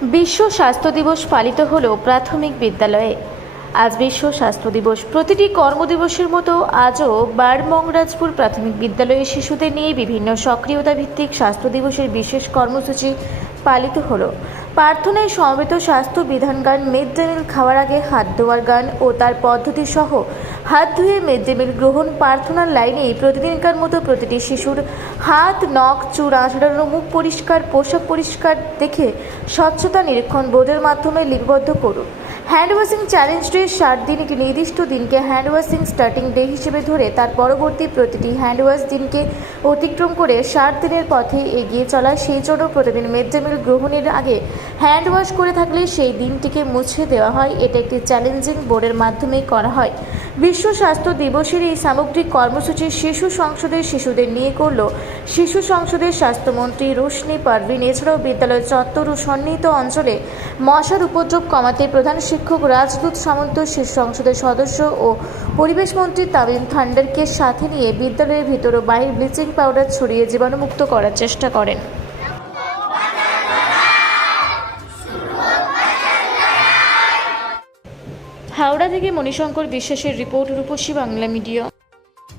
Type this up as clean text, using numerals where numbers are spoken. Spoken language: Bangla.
বিশ্ব স্বাস্থ্য দিবস পালিত হল প্রাথমিক বিদ্যালয়ে। আজ বিশ্ব স্বাস্থ্য দিবস। প্রতিটি কর্মদিবসের মতো আজও বারমংরাজপুর প্রাথমিক বিদ্যালয়ে শিশুদের নিয়ে বিভিন্ন সক্রিয়তা ভিত্তিক স্বাস্থ্য দিবসের বিশেষ কর্মসূচি পালিত হলো। প্রার্থনায় সমবেত স্বাস্থ্য বিধান গান, মিড ডে মিল খাওয়ার আগে হাত ধোয়ার গান ও তার পদ্ধতি সহ হাত ধুয়ে মিড ডে মিল গ্রহণ, প্রার্থনার লাইনেই প্রতিদিনকার মতো প্রতিটি শিশুর হাত, নখ, চুল আঁচড়ানো, মুখ পরিষ্কার, পোশাক পরিষ্কার দেখে স্বচ্ছতা নিরীক্ষণ বোর্ডের মাধ্যমে লিপিবদ্ধ করুন। হ্যান্ড ওয়াশিং চ্যালেঞ্জ ডে 60 দিন, একটি নির্দিষ্ট দিনকে হ্যান্ড ওয়াশিং স্টার্টিং ডে হিসেবে ধরে তার পরবর্তী প্রতিটি হ্যান্ড ওয়াশ দিনকে অতিক্রম করে 60 দিনের পথে এগিয়ে চলা। সেই জন্য প্রতিদিন মিড ডে মিল গ্রহণের আগে হ্যান্ড ওয়াশ করে থাকলে সেই দিনটিকে মুছে দেওয়া হয়। এটা একটি চ্যালেঞ্জিং বোর্ডের মাধ্যমে করা হয়। বিশ্ব স্বাস্থ্য দিবসের এই সামগ্রিক কর্মসূচি শিশু সংসদের শিশুদের নিয়ে করল শিশু সংসদের স্বাস্থ্যমন্ত্রী রোশনি পারভিন। এছাড়াও বিদ্যালয় চত্বর ও সন্নিহিত অঞ্চলে মশার উপদ্রব কমাতে প্রধান শিক্ষক রাজদূত সামন্ত, শিশু সংসদের সদস্য ও পরিবেশ মন্ত্রী তামিম থান্ডারকে সাথে নিয়ে বিদ্যালয়ের ভিতর ও বাইরে ব্লিচিং পাউডার ছড়িয়ে জীবাণুমুক্ত করার চেষ্টা করেন। হাওড়া থেকে মণিশঙ্কর বিশ্বাসের রিপোর্ট, রূপসী বাংলা মিডিয়া।